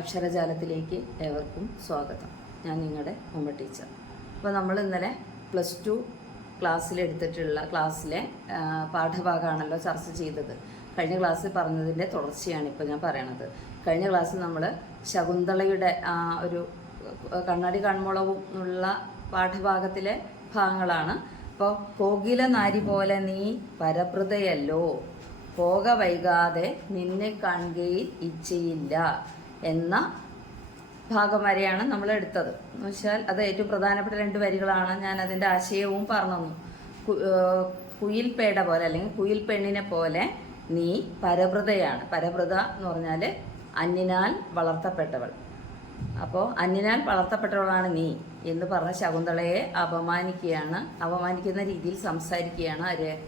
അക്ഷരജാലത്തിലേക്ക് ഏവർക്കും സ്വാഗതം. ഞാൻ നിങ്ങളുടെ ഉമ്മ ടീച്ചർ. അപ്പോൾ നമ്മൾ ഇന്നലെ പ്ലസ് ടു ക്ലാസ്സിലെടുത്തിട്ടുള്ള ക്ലാസ്സിലെ പാഠഭാഗമാണല്ലോ ചർച്ച ചെയ്തത്. കഴിഞ്ഞ ക്ലാസ്സിൽ പറഞ്ഞതിന്റെ തുടർച്ചയാണ് ഇപ്പോൾ ഞാൻ പറയണത്. കഴിഞ്ഞ ക്ലാസ്സിൽ നമ്മൾ ശകുന്തളയുടെ ആ ഒരു കണ്ണാടി കൺമുളവും ഉള്ള പാഠഭാഗത്തിലെ ഭാഗങ്ങളാണ്. അപ്പോൾ കോകില നാരി പോലെ നീ പരഭൃതയല്ലോ പോക വൈകാതെ നിന്നെ കാണുകയിൽ ഇച്ഛയില്ല. എന്ന ഭാഗം വരെയാണ് നമ്മൾ എടുത്തത്. എന്ന് വെച്ചാൽ അത് ഏറ്റവും പ്രധാനപ്പെട്ട രണ്ട് വരികളാണ് ഞാൻ അതിന്റെ ആശയവും പറഞ്ഞു കു- പേട പോലെ അല്ലെങ്കിൽ കുയിൽ പെണ്ണിനെ പോലെ നീ പരഭൃതയാണ് പരഭൃത എന്ന് പറഞ്ഞാൽ അന്യനാൽ വളർത്തപ്പെട്ടവൾ. അപ്പോൾ അന്യനാൽ വളർത്തപ്പെട്ടവളാണ് നീ എന്ന് പറഞ്ഞ ശകുന്തളയെ അപമാനിക്കുകയാണ്. അപമാനിക്കുന്ന രീതിയിൽ സംസാരിക്കുകയാണ് ആര്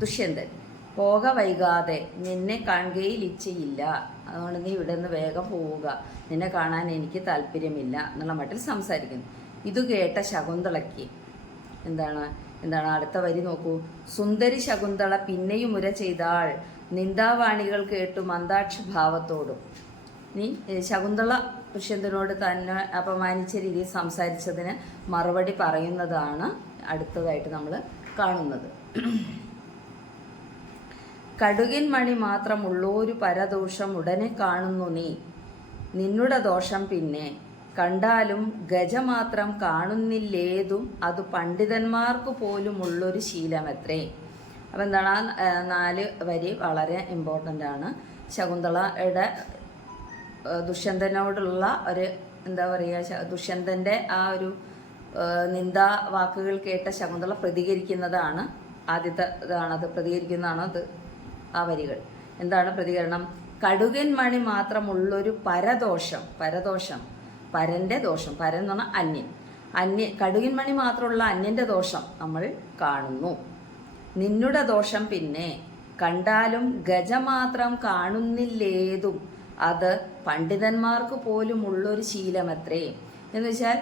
ദുഷ്യന്തൻ. പോക വൈകാതെ നിന്നെ കാണുകയിൽ ഇച്ഛയില്ല അതുകൊണ്ട് നീ ഇവിടെ നിന്ന് വേഗം പോവുക. നിന്നെ കാണാൻ എനിക്ക് താല്പര്യമില്ല എന്നുള്ള മട്ടിൽ സംസാരിക്കുന്നു. ഇത് കേട്ട ശകുന്തളയ്ക്ക് എന്താണ്? എന്താണ്? അടുത്ത വരി നോക്കൂ. സുന്ദരി ശകുന്തള പിന്നെയും മുര ചെയ്താൾ നിന്ദാവാണികൾ കേട്ടു മന്ദാക്ഷ ഭാവത്തോടും നീ ശകുന്തള ദുഷ്യന്തനോട് തന്നെ അപമാനിച്ച രീതിയിൽ സംസാരിച്ചതിന് മറുപടി പറയുന്നതാണ് അടുത്തതായിട്ട് നമ്മൾ കാണുന്നത്. കടുകിൻ മണി മാത്രമുള്ളൊരു പരദോഷം ഉടനെ കാണുന്നു നീ. നിന്നുടെ ദോഷം പിന്നെ. കണ്ടാലും ഗജമാത്രം കാണുന്നില്ലേതും അത് പണ്ഡിതന്മാർക്ക് പോലും ഉള്ളൊരു ശീലമത്രേ. അപ്പം എന്താണ്? ആ നാല് വരി വളരെ ഇമ്പോർട്ടന്റ് ആണ്. ശകുന്തളയുടെ ദുഷ്യന്തനോടുള്ള ഒരു എന്താ പറയുക ദുഷ്യന്തന്റെ ആ ഒരു നിന്ദാ വാക്കുകൾ കേട്ട ശകുന്തള പ്രതികരിക്കുന്നതാണ്. ആദ്യത്തെ ഇതാണത് പ്രതികരിക്കുന്നതാണ് അത് ആ വരികൾ എന്താണ് പ്രതികരണം? കടുകൻ മണി മാത്രമുള്ളൊരു പരദോഷം പരദോഷം പരന്റെ ദോഷം പരൻ എന്ന് പറഞ്ഞാൽ അന്യൻ. അന്യ കടുകിൻ മണി മാത്രമുള്ള അന്യന്റെ ദോഷം നമ്മൾ കാണുന്നു. നിന്നുടെ ദോഷം പിന്നെ കണ്ടാലും ഗജമാത്രം കാണുന്നില്ലേതും. അത് പണ്ഡിതന്മാർക്ക് പോലും ഉള്ളൊരു ശീലമത്രേ എന്ന് വെച്ചാൽ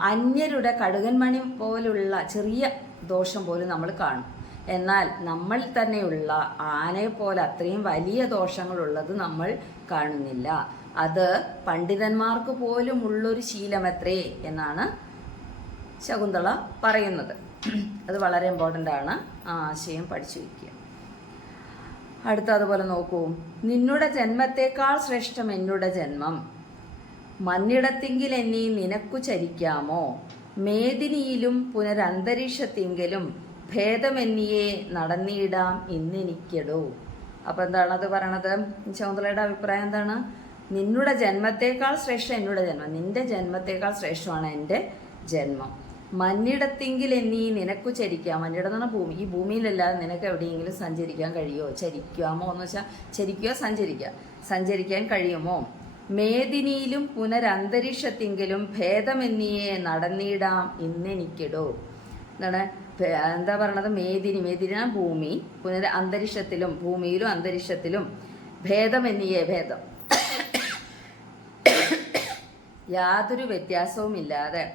അന്യരുടെ അന്യരുടെ മണി പോലുള്ള ചെറിയ ദോഷം പോലും നമ്മൾ കാണും. എന്നാൽ നമ്മൾ തന്നെയുള്ള ആനയെ പോലെ അത്രയും വലിയ ദോഷങ്ങളുള്ളത് നമ്മൾ കാണുന്നില്ല. അത് പണ്ഡിതന്മാർക്ക് പോലും ഉള്ളൊരു ശീലമത്രേ എന്നാണ് ശകുന്തള പറയുന്നത്. അത് വളരെ ഇമ്പോർട്ടന്റ് ആണ്. ആ ആശയം പഠിച്ചു വയ്ക്കുക. അടുത്ത അതുപോലെ നോക്കൂ. നിന്നുടെ ജന്മത്തേക്കാൾ ശ്രേഷ്ഠം എന്നുടെ ജന്മം. മണ്ണിടത്തിങ്കിൽ എന്നീ നിനക്കു ചരിക്കാമോ? മേദിനിയിലും പുനരന്തരീക്ഷത്തിങ്കിലും ഭേദമെന്നിയെ നടന്നിടാം എന്നെനിക്കടോ. അപ്പം എന്താണ് അത് പറയണത്? ശകുന്തളയുടെ അഭിപ്രായം എന്താണ്? നിന്നുടെ ജന്മത്തേക്കാൾ ശ്രേഷ്ഠ എന്നുടെ ജന്മം. നിന്റെ ജന്മത്തേക്കാൾ ശ്രേഷ്ഠമാണ് എന്റെ ജന്മം. മണ്ണിടത്തെങ്കിൽ എന്നീ നിനക്കു ചരിക്കാം. മണ്ണിടം എന്ന് ഭൂമി. ഈ ഭൂമിയിലല്ലാതെ നിനക്ക് എവിടെയെങ്കിലും സഞ്ചരിക്കാൻ കഴിയുമോ? ചരിക്കാമോ എന്ന് വെച്ചാൽ ചരിക്കുക സഞ്ചരിക്കുക. സഞ്ചരിക്കാൻ കഴിയുമോ? മേദിനിയിലും പുനരന്തരീക്ഷത്തിങ്കിലും ഭേദമെന്നിയെ നടന്നിടാം ഇന്നെനിക്കിടോ എന്താണ്? എന്താ പറയണത്? മേദിനി മേദിന ഭൂമി. പുനര അന്തരീക്ഷത്തിലും ഭൂമിയിലും അന്തരീക്ഷത്തിലും ഭേദം എന്നിയേ ഭേദം. യാതൊരു വ്യത്യാസവുമില്ലാതെ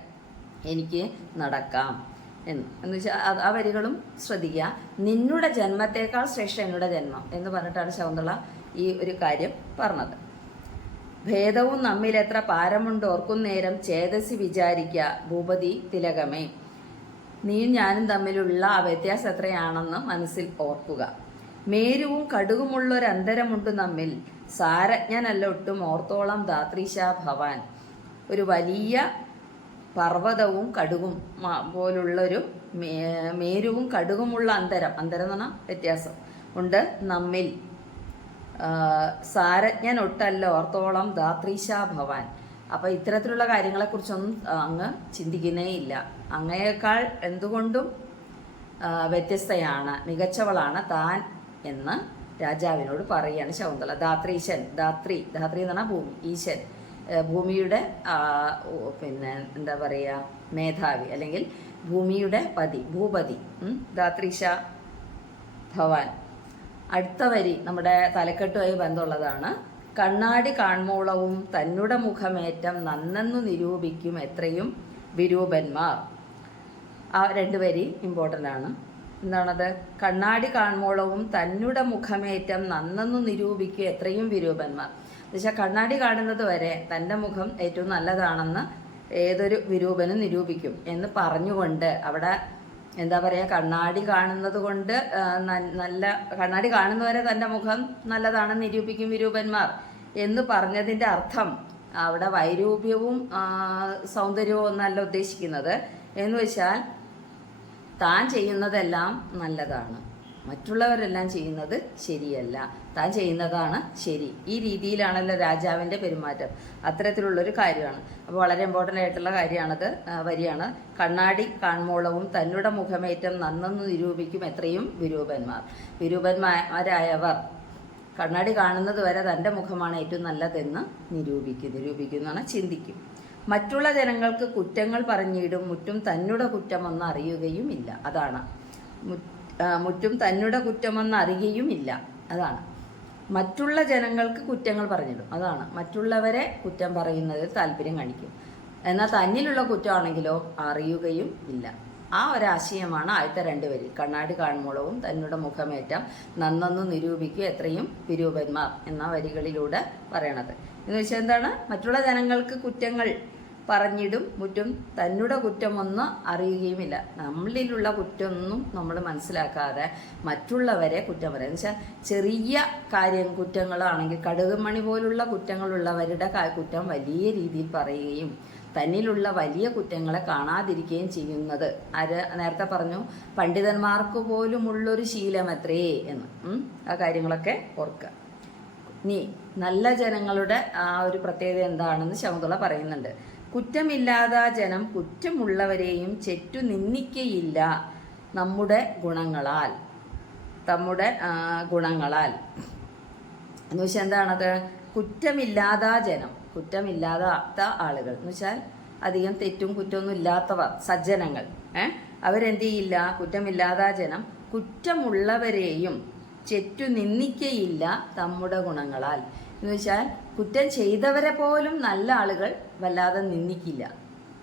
എനിക്ക് നടക്കാം എന്ന്. എന്ന് വെച്ചാൽ ആ വരികളും ശ്രദ്ധിക്കുക. നിന്നുടെ ജന്മത്തേക്കാൾ ശ്രേഷ്ഠ എന്നുടെ ജന്മം എന്ന് പറഞ്ഞിട്ടാണ് ശകുന്തള ഈ ഒരു കാര്യം പറഞ്ഞത്. ഭേദവും നമ്മിൽ എത്ര പാരമുണ്ട് ഓർക്കുന്നേരം ചേതസി വിചാരിക്കുക ഭൂപതി തിലകമേ. നീയും ഞാനും തമ്മിലുള്ള ആ വ്യത്യാസം എത്രയാണെന്ന് മനസ്സിൽ ഓർക്കുക. മേരുവും കടുകുമുള്ളൊരു അന്തരമുണ്ട് നമ്മിൽ. സാരജ്ഞനല്ല ഒട്ടും ഓർത്തോളം ധാത്രീശ ഭവാൻ. ഒരു വലിയ പർവതവും കടുകും പോലുള്ള പോലുള്ളൊരു മേരുവും കടുകുമുള്ള അന്തരം. അന്തരം എന്ന് പറഞ്ഞാൽ വ്യത്യാസം. ഉണ്ട് നമ്മിൽ. ഒട്ടല്ല ഓർത്തോളം ധാത്രീശ ഭവാൻ. അപ്പോൾ ഇത്തരത്തിലുള്ള കാര്യങ്ങളെ കുറിച്ചൊന്നും അങ്ങ് ചിന്തിക്കുന്നേ ഇല്ല. അങ്ങയേക്കാൾ എന്തുകൊണ്ടും വ്യത്യസ്തയാണ് മികച്ചവളാണ് താൻ എന്ന് രാജാവിനോട് പറയുകയാണ് ശകുന്തള. ധാത്രീശൻ ധാത്രി ധാത്രി എന്ന് പറഞ്ഞാൽ ഭൂമി ഈശൻ. ഭൂമിയുടെ പിന്നെ എന്താ പറയുക മേധാവി അല്ലെങ്കിൽ ഭൂമിയുടെ പതി ഭൂപതി ധാത്രീശ ഭവാൻ. അടുത്ത വരി നമ്മുടെ തലക്കെട്ടുമായി ബന്ധമുള്ളതാണ് കണ്ണാടി കാൺമൂളവും തന്നുട മുഖമേറ്റം നന്നെന്നു നിരൂപിക്കും എത്രയും വിരൂപന്മാർ. ആ രണ്ട് വരി ഇമ്പോർട്ടന്റ് ആണ്. എന്താണത്? കണ്ണാടി കാൺമോളവും തന്നുട മുഖമേറ്റം നന്നെന്നു നിരൂപിക്കും എത്രയും വിരൂപന്മാർ. എന്നുവെച്ചാൽ കണ്ണാടി കാണുന്നത് വരെ തന്റെ മുഖം ഏറ്റവും നല്ലതാണെന്ന് ഏതൊരു വിരൂപനും നിരൂപിക്കും എന്ന് പറഞ്ഞുകൊണ്ട് അവിടെ എന്താ പറയുക കണ്ണാടി കാണുന്നത് കൊണ്ട് നല്ല കണ്ണാടി കാണുന്നവരെ തന്റെ മുഖം നല്ലതാണെന്ന് നിരൂപിക്കും വിരൂപന്മാർ എന്ന് പറഞ്ഞതിന്റെ അർത്ഥം അവിടെ വൈരൂപ്യവും സൗന്ദര്യവും ഒന്നല്ല ഉദ്ദേശിക്കുന്നത്. എന്ന് വെച്ചാൽ താൻ ചെയ്യുന്നതെല്ലാം നല്ലതാണ്. മറ്റുള്ളവരെല്ലാം ചെയ്യുന്നത് ശരിയല്ല. താൻ ചെയ്യുന്നതാണ് ശരി. ഈ രീതിയിലാണല്ലോ രാജാവിന്റെ പെരുമാറ്റം. അത്തരത്തിലുള്ളൊരു കാര്യമാണ്. അപ്പോൾ വളരെ ഇമ്പോർട്ടന്റ് ആയിട്ടുള്ള കാര്യമാണത്. വരിയാണ്. കണ്ണാടി കാൺമോളവും തന്നുടെ മുഖമേറ്റം നന്നെന്ന് നിരൂപിക്കും എത്രയും വിരൂപന്മാർ. വിരൂപന്മാരായവർ കണ്ണാടി കാണുന്നത് വരെ തന്റെ മുഖമാണ് ഏറ്റവും നല്ലതെന്ന് നിരൂപിക്കും. നിരൂപിക്കുന്നതാണ് ചിന്തിക്കും. മറ്റുള്ള ജനങ്ങൾക്ക് കുറ്റങ്ങൾ പറഞ്ഞിടും. മുറ്റും തന്നുടെ കുറ്റമെന്ന് അറിയുകയുമില്ല. അതാണ്. മു- ആ, മുറ്റും തന്നുടെ കുറ്റമെന്ന് അറിയുകയുമില്ല. അതാണ്. മറ്റുള്ള ജനങ്ങൾക്ക് കുറ്റങ്ങൾ പറഞ്ഞിടും. അതാണ്. മറ്റുള്ളവരെ കുറ്റം പറയുന്നതിൽ താല്പര്യം കാണിക്കും. എന്നാൽ തന്നിലുള്ള കുറ്റമാണെങ്കിലോ അറിയുകയും ഇല്ല. ആ ഒരാശയമാണ് ആദ്യത്തെ രണ്ട് വരി. കണ്ണാടി കാൺമോളവും തന്നുടെ മുഖമേറ്റം നന്നൊന്ന് നിരൂപിക്കുക എത്രയും വിരൂപന്മാർ എന്ന വരികളിലൂടെ പറയണത്. എന്ന് വെച്ചാൽ എന്താണ്? മറ്റുള്ള ജനങ്ങൾക്ക് കുറ്റങ്ങൾ പറഞ്ഞിടും. മുറ്റും തന്നുടെ കുറ്റമൊന്നും അറിയുകയുമില്ല. നമ്മളിലുള്ള കുറ്റമൊന്നും നമ്മൾ മനസ്സിലാക്കാതെ മറ്റുള്ളവരെ കുറ്റം പറയുക എന്ന് വെച്ചാൽ ചെറിയ കാര്യം കുറ്റങ്ങളാണെങ്കിൽ കടുകുമണി പോലുള്ള കുറ്റങ്ങളുള്ളവരുടെ കുറ്റം വലിയ രീതിയിൽ പറയുകയും തന്നിലുള്ള വലിയ കുറ്റങ്ങളെ കാണാതിരിക്കുകയും ചെയ്യുന്നത്. ആര് നേരത്തെ പറഞ്ഞു? പണ്ഡിതന്മാർക്ക് പോലുമുള്ളൊരു ശീലമത്രേ എന്ന്. ആ കാര്യങ്ങളൊക്കെ ഓർക്കുക. നീ നല്ല ജനങ്ങളുടെ ആ ഒരു പ്രത്യേകത എന്താണെന്ന് ശകുന്തള പറയുന്നുണ്ട്. കുറ്റമില്ലാത്ത ജനം കുറ്റമുള്ളവരെയും ചെറ്റു നിന്ദിക്കയില്ല നമ്മുടെ ഗുണങ്ങളാൽ. നമ്മുടെ ഗുണങ്ങളാൽ. എന്ന് വെച്ചാൽ എന്താണത്? കുറ്റമില്ലാത്ത ജനം കുറ്റമില്ലാത്ത ആളുകൾ. എന്ന് വെച്ചാൽ അധികം തെറ്റും കുറ്റമൊന്നും ഇല്ലാത്തവർ സജ്ജനങ്ങൾ. ഏ? അവരെന്ത് ചെയ്യില്ല? കുറ്റമില്ലാത്ത ജനം കുറ്റമുള്ളവരെയും ചെറ്റു നിന്ദിക്കയില്ല നമ്മുടെ ഗുണങ്ങളാൽ. എന്ന് വെച്ചാൽ കുറ്റം ചെയ്തവരെ പോലും നല്ല ആളുകൾ വല്ലാതെ നിന്ദിക്കില്ല.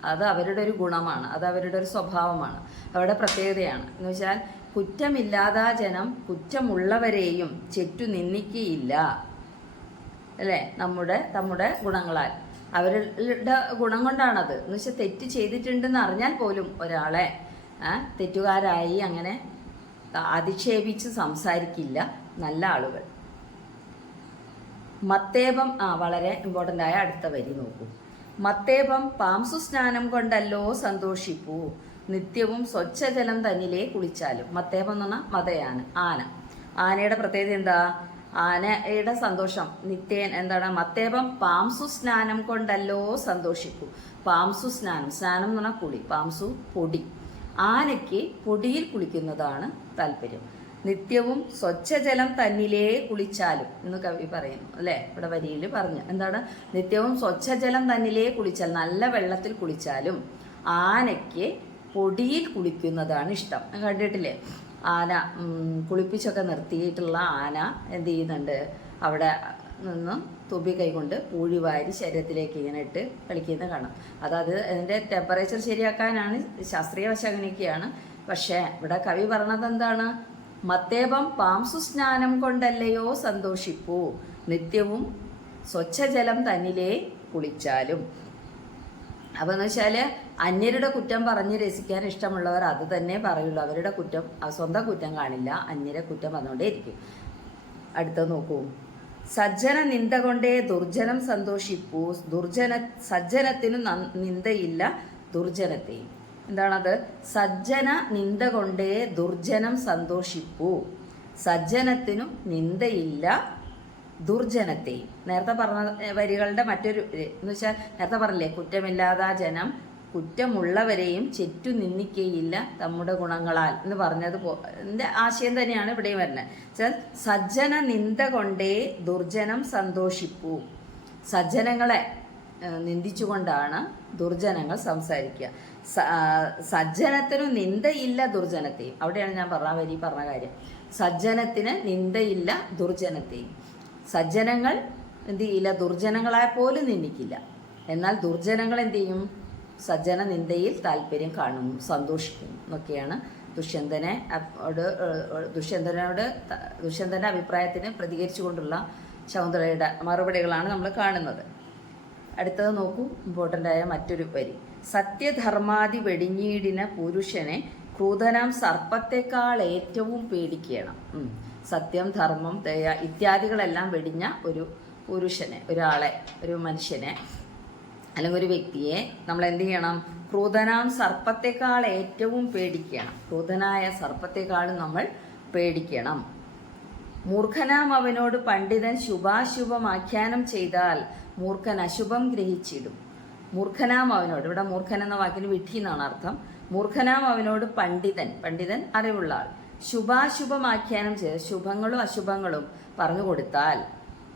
അത് അവരുടെ ഒരു ഗുണമാണ് അത് അവരുടെ ഒരു സ്വഭാവമാണ് അവരുടെ പ്രത്യേകതയാണ്. എന്ന് വെച്ചാൽ കുറ്റമില്ലാതാ ജനം കുറ്റമുള്ളവരെയും ചെറ്റു നിന്ദിക്കുകയില്ല അല്ലേ? നമ്മുടെ നമ്മുടെ ഗുണങ്ങളാൽ. അവരുടെ ഗുണം കൊണ്ടാണത്. എന്ന് വെച്ചാൽ തെറ്റ് ചെയ്തിട്ടുണ്ടെന്ന് അറിഞ്ഞാൽ പോലും ഒരാളെ തെറ്റുകാരായി അങ്ങനെ അധിക്ഷേപിച്ച് സംസാരിക്കില്ല നല്ല ആളുകൾ. മത്തേപം ആ വളരെ ഇമ്പോർട്ടന്റ് ആയ അടുത്ത വരി നോക്കൂ. മത്തേപം പാംസു സ്നാനം കൊണ്ടല്ലോ സന്തോഷിപ്പൂ. നിത്യവും സ്വച്ഛജലം തന്നിലേ കുളിച്ചാലും. മത്തേപം എന്ന് പറഞ്ഞാൽ മതയാന ആന. ആനയുടെ പ്രത്യേകത എന്താ? ആനയുടെ സന്തോഷം. നിത്യേൻ എന്താണ്? മത്തേപം പാംസു സ്നാനം കൊണ്ടല്ലോ സന്തോഷിക്കൂ പാംസു സ്നാനം സ്നാനം എന്ന് പറഞ്ഞാൽ കുളി പാംസു പൊടി. ആനയ്ക്ക് പൊടിയിൽ കുളിക്കുന്നതാണ് താല്പര്യം. നിത്യവും സ്വച്ഛജലം തന്നിലേ കുളിച്ചാലും എന്ന് കവി പറയുന്നു അല്ലേ? ഇവിടെ വരിയിൽ പറഞ്ഞു. എന്താണ്? നിത്യവും സ്വച്ഛജലം തന്നിലേ കുളിച്ചാൽ നല്ല വെള്ളത്തിൽ കുളിച്ചാലും ആനയ്ക്ക് പൊടിയിൽ കുളിക്കുന്നതാണ് ഇഷ്ടം. കണ്ടിട്ടില്ലേ? ആന കുളിപ്പിച്ചൊക്കെ നിർത്തിയിട്ടുള്ള ആന എന്ത് ചെയ്യുന്നുണ്ട്? അവിടെ നിന്നും തുമ്പി കൈകൊണ്ട് പൂഴി വാരി ശരീരത്തിലേക്ക് ഇങ്ങനെ ഇട്ട് കളിക്കുന്നത് കാണാം. അതായത് അതിന്റെ ടെമ്പറേച്ചർ ശരിയാക്കാനാണ് ശാസ്ത്രീയ വശകനിക്കുകയാണ് പക്ഷേ ഇവിടെ കവി പറഞ്ഞത് എന്താണ്? മത്തേപം പാംസു സ്നാനം കൊണ്ടല്ലയോ സന്തോഷിപ്പൂ. നിത്യവും സ്വച്ഛജലം തന്നിലേ കുളിച്ചാലും. അപ്പോൾ എന്ന് അന്യരുടെ കുറ്റം പറഞ്ഞ് രസിക്കാൻ ഇഷ്ടമുള്ളവർ അത് തന്നെ പറയുള്ളൂ. അവരുടെ കുറ്റം സ്വന്തം കുറ്റം കാണില്ല. അന്യരെ കുറ്റം വന്നുകൊണ്ടേ ഇരിക്കും അടുത്ത നോക്കൂ. സജ്ജന നിന്ദ കൊണ്ടേ ദുർജനം സന്തോഷിപ്പൂ. ദുർജന സജ്ജനത്തിനു നിന്ദയില്ല ദുർജനത്തെയും എന്താണത്? സജ്ജന നിന്ദ കൊണ്ടേ ദുർജനം സന്തോഷിപ്പൂ. സജ്ജനത്തിനും നിന്ദയില്ല ദുർജനത്തെയും. നേരത്തെ പറഞ്ഞ വരികളുടെ മറ്റൊരു എന്ന് വെച്ചാൽ നേരത്തെ പറഞ്ഞില്ലേ കുറ്റമില്ലാത്ത ജനം കുറ്റമുള്ളവരെയും ചെറ്റു നിന്ദിക്കുകയില്ല നമ്മുടെ ഗുണങ്ങളാൽ എന്ന് പറഞ്ഞത് എന്റെ ആശയം തന്നെയാണ് ഇവിടെയും വരുന്നത്. സജ്ജന നിന്ദ കൊണ്ടേ ദുർജനം സന്തോഷിപ്പൂ. സജ്ജനങ്ങളെ നിന്ദിച്ചുകൊണ്ടാണ് ദുർജനങ്ങൾ സംസാരിക്കുക. സജ്ജനത്തിനു നിന്ദയില്ല ദുർജനത്തെയും. അവിടെയാണ് ഞാൻ പറഞ്ഞ വരി പറഞ്ഞ കാര്യം. സജ്ജനത്തിന് നിന്ദയില്ല ദുർജനത്തെയും. സജ്ജനങ്ങൾ എന്ത് ചെയ്യില്ല? ദുർജനങ്ങളെ പോലും നിന്ദിക്കില്ല. എന്നാൽ ദുർജനങ്ങൾ എന്ത് ചെയ്യും? സജ്ജന നിന്ദയിൽ താല്പര്യം കാണുന്നു സന്തോഷിക്കുന്നു എന്നൊക്കെയാണ് ദുഷ്യന്തനെ ദുഷ്യന്തനോട് ദുഷ്യന്തന്റെ അഭിപ്രായത്തിന് പ്രതികരിച്ചുകൊണ്ടുള്ള ശകുന്തളയുടെ മറുപടികളാണ് നമ്മൾ കാണുന്നത്. അടുത്തത് നോക്കൂ ഇമ്പോർട്ടന്റ് ആയ മറ്റൊരു വരി. സത്യധർമാതി വെടിഞ്ഞീടിന പുരുഷനെ ക്രൂതനാം സർപ്പത്തെക്കാൾ ഏറ്റവും പേടിക്കണം. സത്യം ധർമ്മം ദയ ഇത്യാദികളെല്ലാം വെടിഞ്ഞ ഒരു പുരുഷനെ ഒരാളെ ഒരു മനുഷ്യനെ അല്ലെങ്കിൽ ഒരു വ്യക്തിയെ നമ്മൾ എന്ത് ചെയ്യണം? ക്രൂതനാം സർപ്പത്തെക്കാൾ ഏറ്റവും പേടിക്കണം. ക്രൂതനായ സർപ്പത്തെക്കാളും നമ്മൾ പേടിക്കണം. മൂർഖനാം അവനോട് പണ്ഡിതൻ ശുഭാശുഭം ആഖ്യാനം ചെയ്താൽ മൂർഖൻ അശുഭം ഗ്രഹിച്ചിടും. മൂർഖനാം അവനോട് ഇവിടെ മൂർഖൻ എന്ന വാക്കിന് വിട്ടി എന്നാണ് അർത്ഥം. മൂർഖനാം അവനോട് പണ്ഡിതൻ പണ്ഡിതൻ അറിവുള്ള ആൾ ശുഭാശുഭം ആഖ്യാനം ചെയ്ത് ശുഭങ്ങളും അശുഭങ്ങളും പറഞ്ഞു കൊടുത്താൽ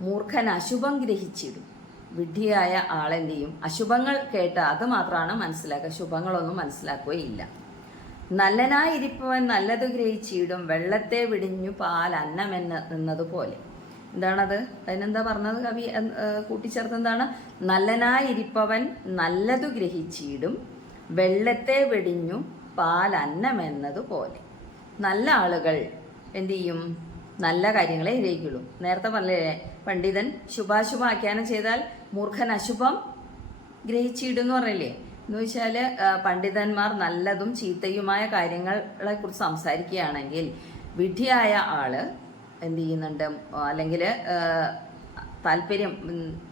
മൂർഖൻ അശുഭം ഗ്രഹിച്ചിടും. വിഡ്ഢിയായ ആളെന്ത് ചെയ്യും അശുഭങ്ങൾ കേട്ട് അത് മാത്രമാണ് മനസ്സിലാക്കുക ശുഭങ്ങളൊന്നും മനസ്സിലാക്കുകയില്ല. നല്ലനായിരിപ്പവൻ നല്ലത് ഗ്രഹിച്ചിടും. വെള്ളത്തെ വിടിഞ്ഞു പാൽ അന്നമെന്ന് നിന്നതുപോലെ എന്താണത്? അതിനെന്താ പറഞ്ഞത് കവി? കൂട്ടിച്ചേർത്ത് എന്താണ്? നല്ലനായിരിപ്പവൻ നല്ലതു ഗ്രഹിച്ചിടും. വെള്ളത്തെ വെടിഞ്ഞു പാൽ അന്നമെന്നതുപോലെ നല്ല ആളുകൾ എന്ത് ചെയ്യും? നല്ല കാര്യങ്ങളെ ഗ്രഹിക്കുള്ളൂ. നേരത്തെ പറഞ്ഞില്ലേ പണ്ഡിതൻ ശുഭാശുഭ ആഖ്യാനം ചെയ്താൽ മൂർഖൻ അശുഭം ഗ്രഹിച്ചിടും എന്ന് പറഞ്ഞില്ലേ? എന്ന് വെച്ചാൽ പണ്ഡിതന്മാർ നല്ലതും ചീത്തയുമായ കാര്യങ്ങളെ കുറിച്ച് സംസാരിക്കുകയാണെങ്കിൽ വിഡ്ഢിയായ ആൾ എന്ത് ചെയ്യുന്നുണ്ട്? അല്ലെങ്കിൽ താല്പര്യം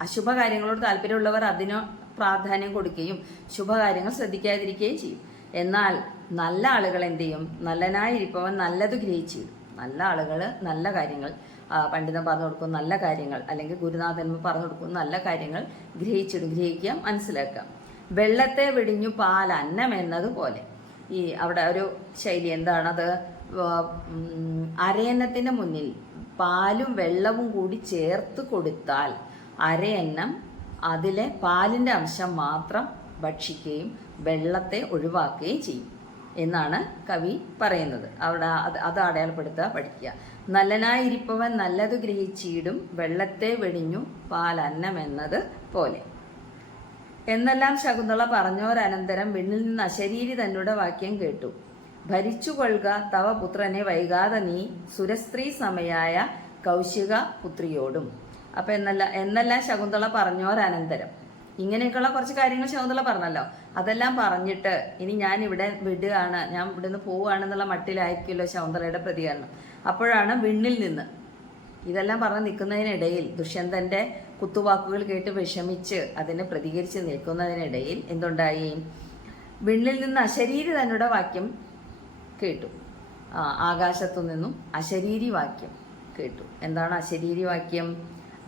അശുഭ കാര്യങ്ങളോട് താല്പര്യമുള്ളവർ അതിന് പ്രാധാന്യം കൊടുക്കുകയും ശുഭകാര്യങ്ങൾ ശ്രദ്ധിക്കാതിരിക്കുകയും ചെയ്യും. എന്നാൽ നല്ല ആളുകൾ എന്ത് ചെയ്യും? നല്ലനായിരിപ്പവൻ നല്ലത് ഗ്രഹിച്ചു നല്ല ആളുകൾ നല്ല കാര്യങ്ങൾ പണ്ഡിതൻ പറഞ്ഞു കൊടുക്കും നല്ല കാര്യങ്ങൾ അല്ലെങ്കിൽ ഗുരുനാഥന്മാർ പറഞ്ഞു കൊടുക്കും നല്ല കാര്യങ്ങൾ ഗ്രഹിച്ചിടും. ഗ്രഹിക്കുക മനസ്സിലാക്കുക. വെള്ളത്തെ വെടിഞ്ഞു പാൽ അന്നം എന്നതുപോലെ. ഈ അവിടെ ഒരു ശൈലി എന്താണത്? അരയന്നത്തിന് മുന്നിൽ പാലും വെള്ളവും കൂടി ചേർത്ത് കൊടുത്താൽ അരയന്നം അതിലെ പാലിന്റെ അംശം മാത്രം ഭക്ഷിക്കുകയും വെള്ളത്തെ ഒഴിവാക്കുകയും ചെയ്യും എന്നാണ് കവി പറയുന്നത്. അവിടെ അത് അത് അടയാളപ്പെടുത്തുക പഠിക്കുക. നല്ലനായിരിപ്പവൻ നല്ലത് ഗ്രഹിച്ചിടും വെള്ളത്തെ വെടിഞ്ഞു പാലന്നം എന്നത് പോലെ. എന്നെല്ലാം ശകുന്തള പറഞ്ഞോരനന്തരം വിണ്ണിൽ നിന്ന് അശരീരി തന്നുടെ വാക്യം കേട്ടു. ഭരിച്ചുകൊള്ളുക തവ പുത്രനെ വൈകാതെ നീ സുരസ്ത്രീ സമയായ കൗശിക പുത്രിയോടും. അപ്പൊ എന്നല്ല എന്നെല്ലാം ശകുന്തള പറഞ്ഞോരനന്തരം. ഇങ്ങനെയൊക്കെയുള്ള കുറച്ച് കാര്യങ്ങൾ ശകുന്തള പറഞ്ഞല്ലോ. അതെല്ലാം പറഞ്ഞിട്ട് ഇനി ഞാൻ ഇവിടെ വിടുകയാണ് ഞാൻ ഇവിടെ നിന്ന് പോവുകയാണെന്നുള്ള മട്ടിലായിരിക്കുമല്ലോ ശകുന്തളയുടെ പ്രതികരണം. അപ്പോഴാണ് വിണ്ണിൽ നിന്ന്. ഇതെല്ലാം പറഞ്ഞ് നിൽക്കുന്നതിനിടയിൽ ദുഷ്യന്തന്റെ കുത്തുവാക്കുകൾ കേട്ട് വിഷമിച്ച് അതിന് പ്രതികരിച്ച് നിൽക്കുന്നതിനിടയിൽ എന്തുണ്ടായി? വിണ്ണിൽ നിന്ന് അശരീരി തന്നുടെ വാക്യം കേട്ടു. ആകാശത്തു നിന്നും അശരീരി വാക്യം കേട്ടു. എന്താണ് അശരീരി വാക്യം?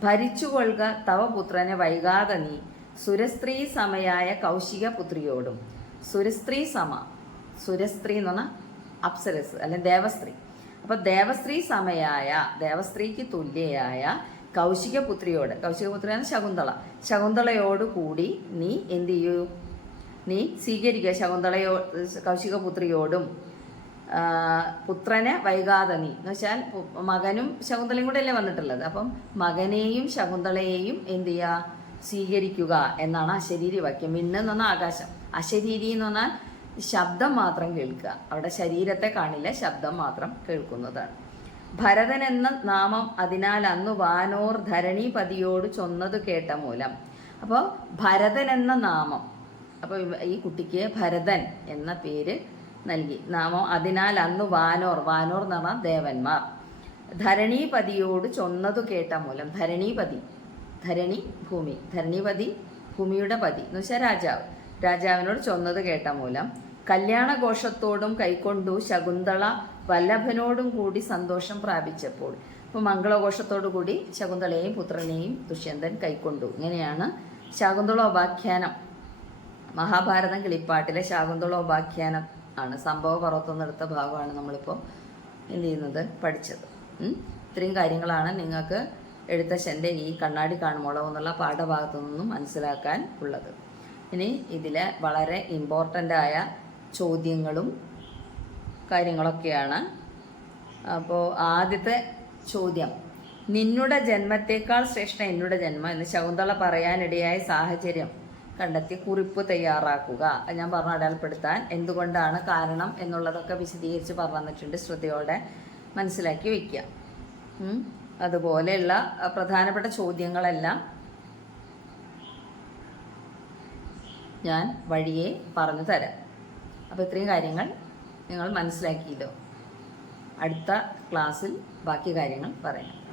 ഭരിച്ചുകൊള്ളുക തവ പുത്രനെ വൈകാതെ നീ. സുരസ്ത്രീ സമയായ കൗശിക പുത്രിയോടും. സുരസ്ത്രീ സമ സുരസ്ത്രീ എന്ന് പറഞ്ഞാൽ അപ്സരസ് അല്ലെങ്കിൽ ദേവസ്ത്രീ. അപ്പൊ ദേവസ്ത്രീ സമയായ ദേവസ്ത്രീക്ക് തുല്യയായ കൗശിക പുത്രിയോട് കൗശിക പുത്രിയാണ് ശകുന്തള. ശകുന്തളയോട് കൂടി നീ എന്ത് ചെയ്യൂ? നീ സ്വീകരിക്കുക ശകുന്തളയോ കൗശികപുത്രിയോടും. പുത്രനെ വൈകാതെ നീ. എന്ന് വെച്ചാൽ മകനും ശകുന്തളയും കൂടെ അല്ലേ വന്നിട്ടുള്ളത്. അപ്പം മകനെയും ശകുന്തളയെയും എന്ത് ചെയ്യുക സ്വീകരിക്കുക എന്നാണ് അശരീരി വാക്യം മിന്ന് എന്ന് പറഞ്ഞാൽ ആകാശം. അശരീരി എന്ന് പറഞ്ഞാൽ ശബ്ദം മാത്രം കേൾക്കുക. അവിടെ ശരീരത്തെ കാണില്ല ശബ്ദം മാത്രം കേൾക്കുന്നതാണ് ഭരതൻ എന്ന നാമം അതിനാൽ അന്ന് വാനോർ ധരണീപതിയോട് ചൊന്നത് കേട്ട മൂലം. അപ്പോൾ ഭരതൻ എന്ന നാമം അപ്പോൾ ഈ കുട്ടിക്ക് ഭരതൻ എന്ന പേര് നൽകി. നാമം അതിനാൽ അന്ന് വാനോർ വാനോർ എന്ന് പറഞ്ഞാൽ ദേവന്മാർ. ധരണീപതിയോട് ചൊന്നതു കേട്ട മൂലം ധരണീപതി ധരണി ഭൂമി ധരണീപതി ഭൂമിയുടെ പതി എന്ന് വെച്ചാൽ രാജാവ്. രാജാവിനോട് ചൊന്നത് കേട്ട മൂലം. കല്യാണഘോഷത്തോടും കൈക്കൊണ്ടു ശകുന്തള വല്ലഭനോടും കൂടി സന്തോഷം പ്രാപിച്ചപ്പോൾ അപ്പോൾ മംഗളഘോഷത്തോടു കൂടി ശകുന്തളയെയും പുത്രനെയും ദുഷ്യന്തൻ കൈക്കൊണ്ടു. ഇങ്ങനെയാണ് ശകുന്തളോപാഖ്യാനം. മഹാഭാരതം കിളിപ്പാട്ടിലെ ശാകുന്തളോപാഖ്യാനം ആണ്. സംഭവ പർവത്തുനിന്നെടുത്ത ഭാഗമാണ് നമ്മളിപ്പോൾ എന്ത് ചെയ്യുന്നത്? പഠിച്ചത്. ഇത്രയും കാര്യങ്ങളാണ് നിങ്ങൾക്ക് എഴുത്തച്ഛന്റെ ഈ കണ്ണാടി കാണുമ്പോളോ എന്നുള്ള പാഠഭാഗത്തു നിന്നും മനസ്സിലാക്കാൻ ഉള്ളത്. ഇനി ഇതിലെ വളരെ ഇമ്പോർട്ടന്റ് ആയ ചോദ്യങ്ങളും കാര്യങ്ങളൊക്കെയാണ്. അപ്പോൾ ആദ്യത്തെ ചോദ്യം. നിന്നുടെ ജന്മത്തേക്കാൾ ശ്രേഷ്ഠ എന്നുടെ ജന്മം എന്ന് ശകുന്തള പറയാനിടയായ സാഹചര്യം കണ്ടെത്തി കുറിപ്പ് തയ്യാറാക്കുക. ഞാൻ പറഞ്ഞ അടയാളപ്പെടുത്താൻ എന്തുകൊണ്ടാണ് കാരണം എന്നുള്ളതൊക്കെ വിശദീകരിച്ച് പറഞ്ഞിട്ടുണ്ട് ശ്രദ്ധയോടെ മനസ്സിലാക്കി വയ്ക്കുക അതുപോലെയുള്ള പ്രധാനപ്പെട്ട ചോദ്യങ്ങളെല്ലാം ഞാൻ വഴിയെ പറഞ്ഞു തരാം. അപ്പോൾ ഇത്രയും കാര്യങ്ങൾ നിങ്ങൾ മനസ്സിലാക്കിയല്ലോ. അടുത്ത ക്ലാസ്സിൽ ബാക്കി കാര്യങ്ങൾ പറയാം.